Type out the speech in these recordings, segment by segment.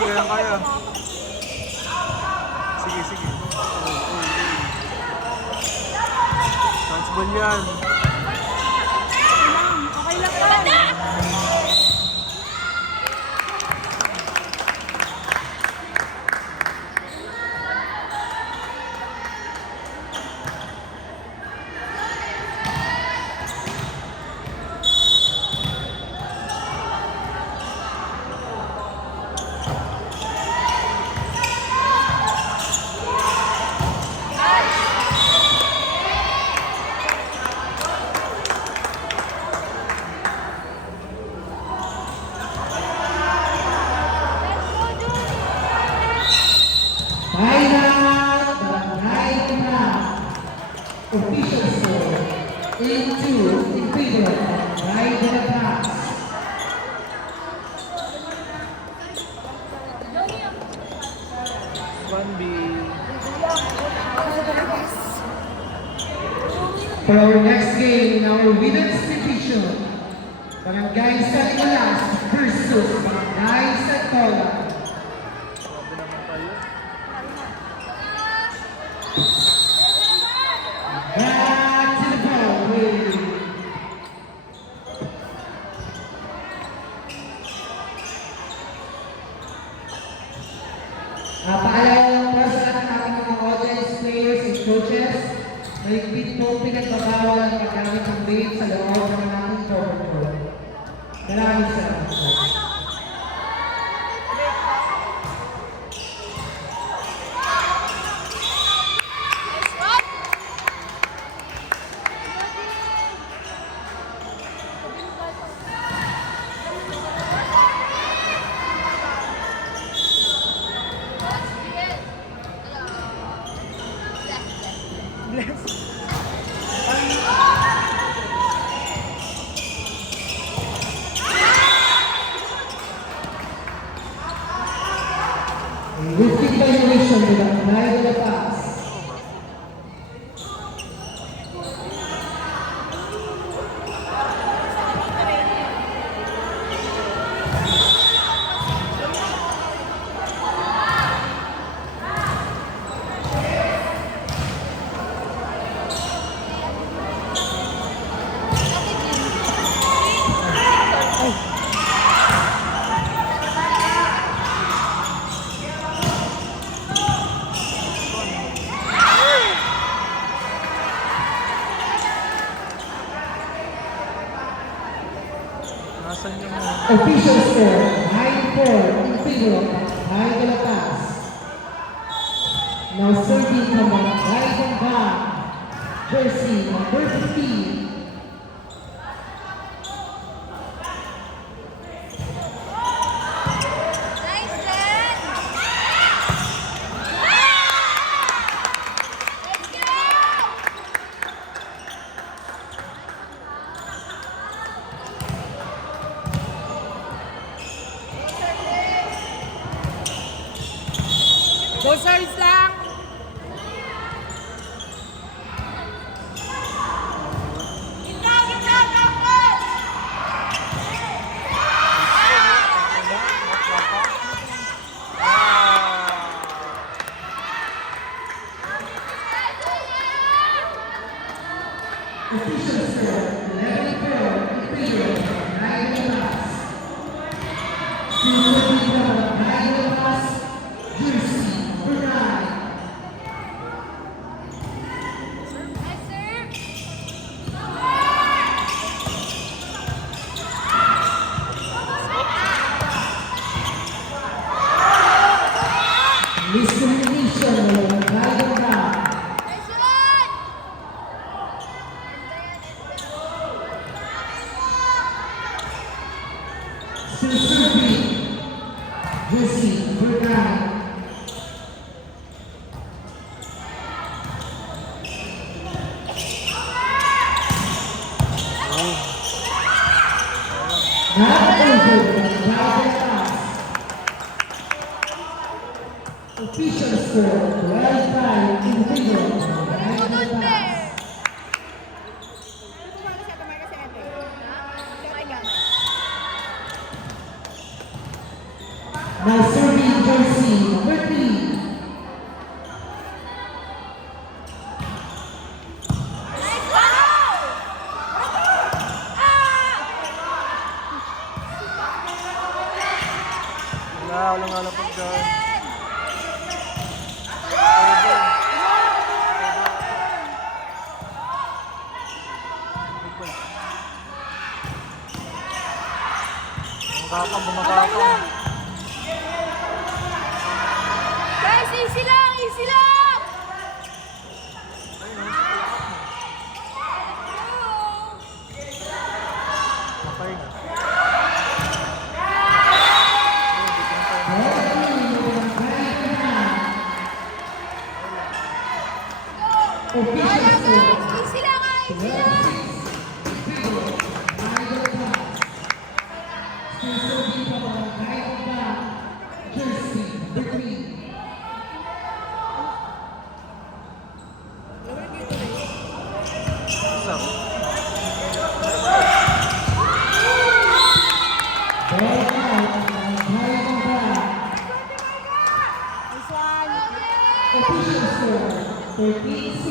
kaya. Sige, sige. Chance ball yan. Okay lang yan. Official score into in favor of Rai Delapas. For our next game in our women's division, Barangay Santolas versus Barangay Santola. Back to the ball, waiting. Paalala para sa ating mga audience players and coaches, mahigpit po pinagbabawal ang paggamit ng vape sa loob ng ating cover court. Maraming salamat po. Lifting violation with a Rai Delapas. Nasaan yung Official score 9-4 in favor of Rai Delapas. Now serving from Rai Delapas, jersey number 15. Go service lang! Official score 11-4 in favor of Rai Delapas. Serving from Rai Delapas, jersey number 9. Miscommunication ng Rai Delapas. Still serving, jersey number 9. Not over with Rai Delapas. Official score 12-5 in favor of Rai Delapas. Now serving jersey number 3. Walang alapag dyan. Bumatapang. Guys, easy lang, easy lang! Okay na. Kaya guys, easy lang ah, easy lang! Nice one! Official score 13-6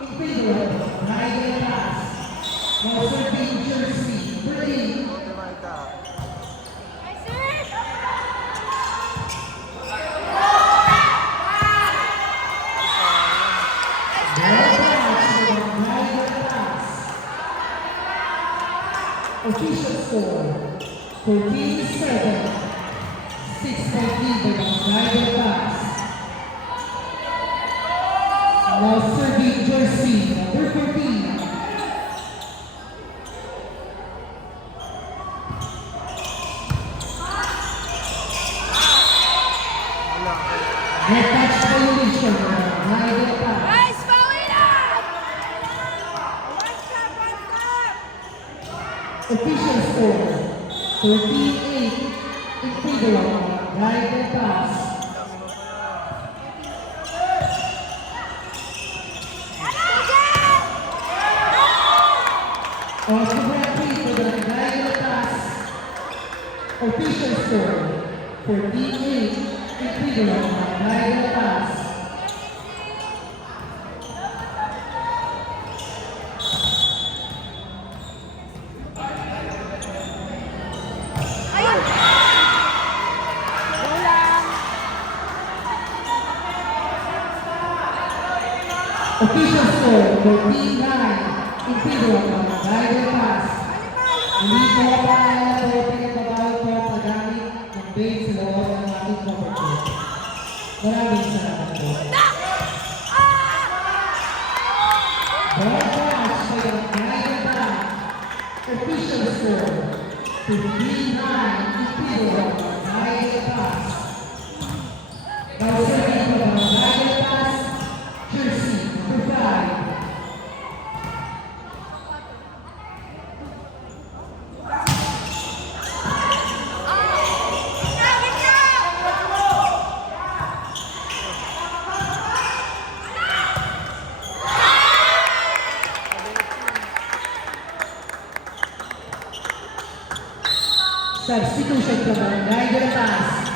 in favor of Ryder Pass. Now serving jersey number 8. Nice serve! Official score 14-7. 6-point lead by Ryder Pass. Now serving jersey number 14. Net touch violation by Ryder Pass. Guys, bawi lang! One stop, one stop! Official score 14-8 in favor of Ryder Pass. On the referee for the Ryder Pass. Official score 14-8 in favor of Ryder Pass. Ayun! Ulang! Official score 14-9 in favor of Ryder Pass. Hindi po pa po pinagbabago po ang paggamit ng base sa loob ng ating property. Maraming salamat po. Ball pass by the Ryder Pass. Official score 15-9 in favor of Ryder Pass. Now serving for the Ryder Pass, jersey number 5. Substitution from the Ryder Pass.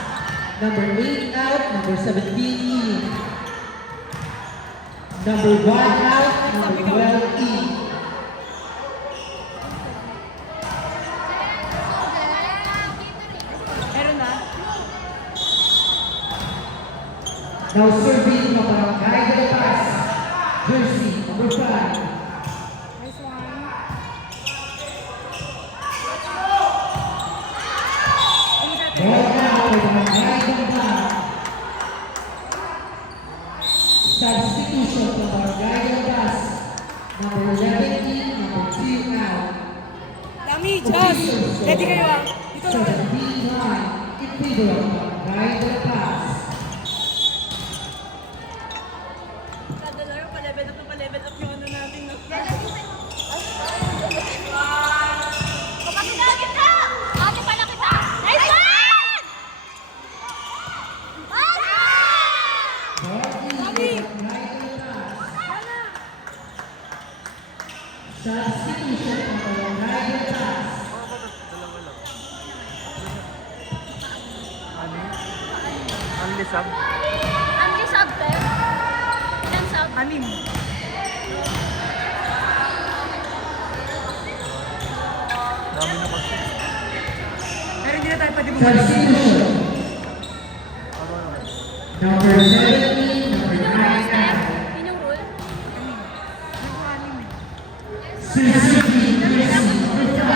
Number 8 out, number 17 in. Number 1 out, number 12 in. Meron na? Now serving from the Ryder Pass. Jersey number 5. Nice one! Ball now for the Ryder Pass. Substitution from the Ryder Pass. Number 11 in, number 2 out. Dami, Josh! Ready kayo ah! Dito na kayo. 17-9 in favor of the Ryder Pass. Kadalaro, pa-level up yung ano natin. Kapakita kita! Ate pala kita! Nice one! Ball in for the Ryder Pass. Substitution from the Ryder Pass. Ano? Only sub. Anli sub, te. Ilan sub? Anim. Dami na kasi. Pero hindi na tayo pwede Substitution. Ano naman? Number 17, number 9, Yun yung rule? Suzuki Chrissy, number 5.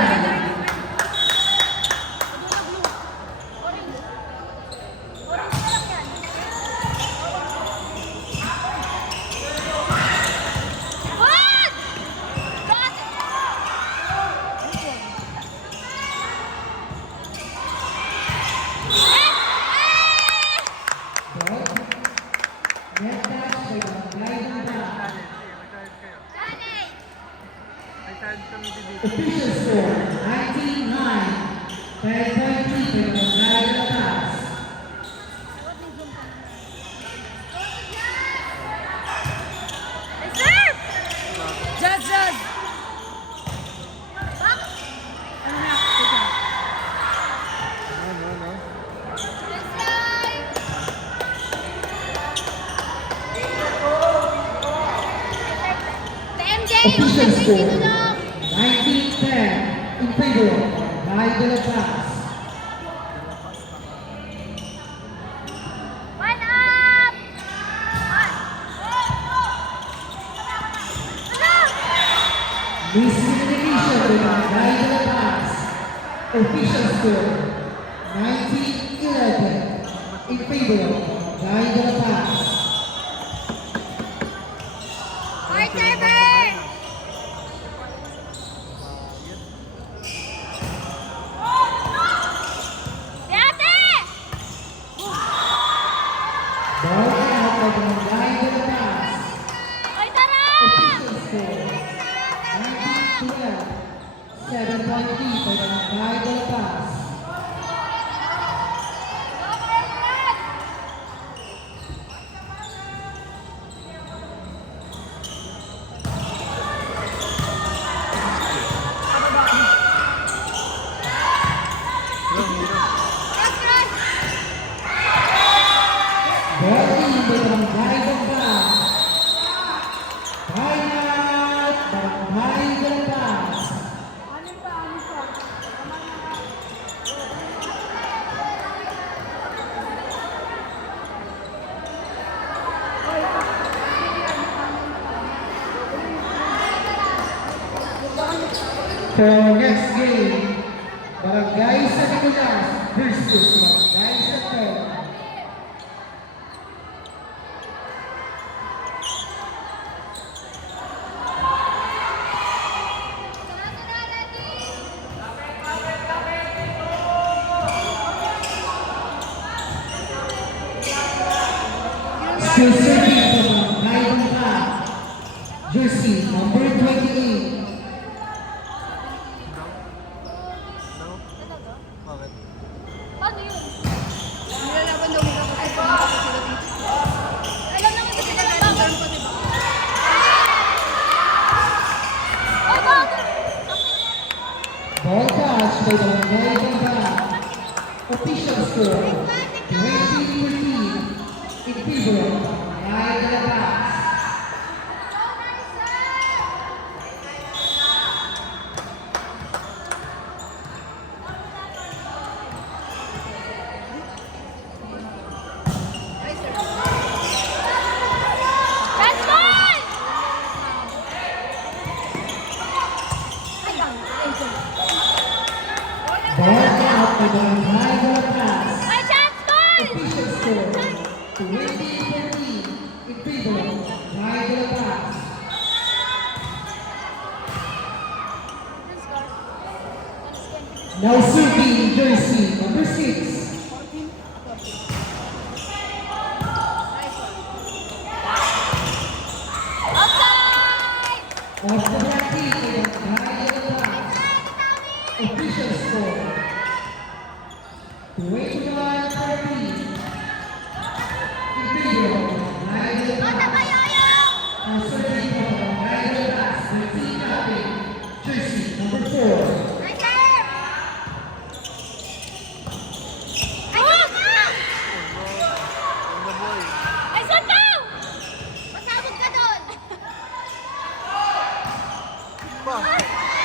Orange. Orange na lang yan. What? Got it! Ball. Net dash by the Gliding Pass. Johnny! May chance kami dito. Official score, 19-9. 5.3 by the Gliding Pass. Reserve! Judge! Bakit? Ano na? Ano? TMJ! Official Dito score, lang! 19-10 in favor of Gliding Pass. One up! Miscommunication by the Gliding Pass. Official score, 19-11 in favor of Gliding Pass. Hard server! Dati! Ball out by the Gliding Pass. Oy, tara! Official score, 19-12. 7.3 by the Gliding Pass. Hirap, hirap. Cross, cross! Ball in by the Gliding Pass. Time out by the Gliding Pass. For our next game, Barangay San Nicolas versus Barangay San Pedro. Still serving from Barangay Pass. Jersey number 28. No? Bakit? Paano yun? Nilalaban daw nila kasi alam naman kasi nilalaban ko, diba? Oy, bago! Ball touch by the Barangay Pass. Official score 20-14 in favor of Barangay Pass. That's one! Ball out by the Barangay Pass. Ay, chance ball! Official score 20-14 in favor of Barangay Pass. Now serving jersey number 6. Outside! Off the black tee by the Barangay Pass. Official score 21-13 in favor of Barangay Bata Pass. kayo, ayaw! Now serving from the Barangay Pass, 13-0, jersey number 4. Right there! Ay, pa.